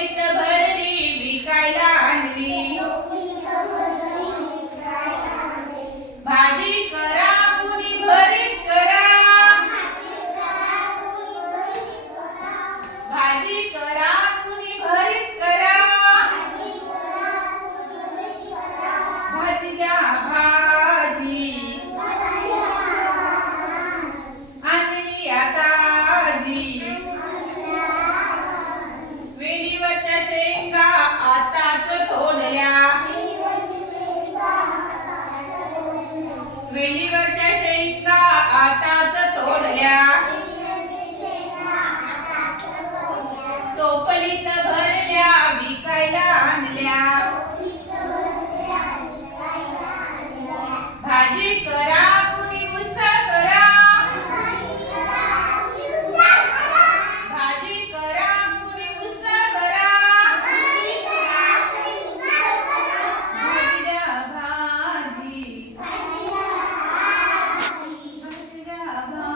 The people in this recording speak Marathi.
टोपलीत भरली विकायला आणली भाजी करा कुणी भरीत करा भाजी करा कुणी भरीत करा भाजी घ्या भाजी आणली आता वेलीवरच्या शेंगा आताच तोडल्या वेलीवरच्या शेंगा आताच तोडल्या टोपलीत भरल्या विकायला आणल्या भाजी करा कुणी उसळ करा भाजी करा कुणी उसळ करा भाजी द्या भाजी भाजी द्या भाजी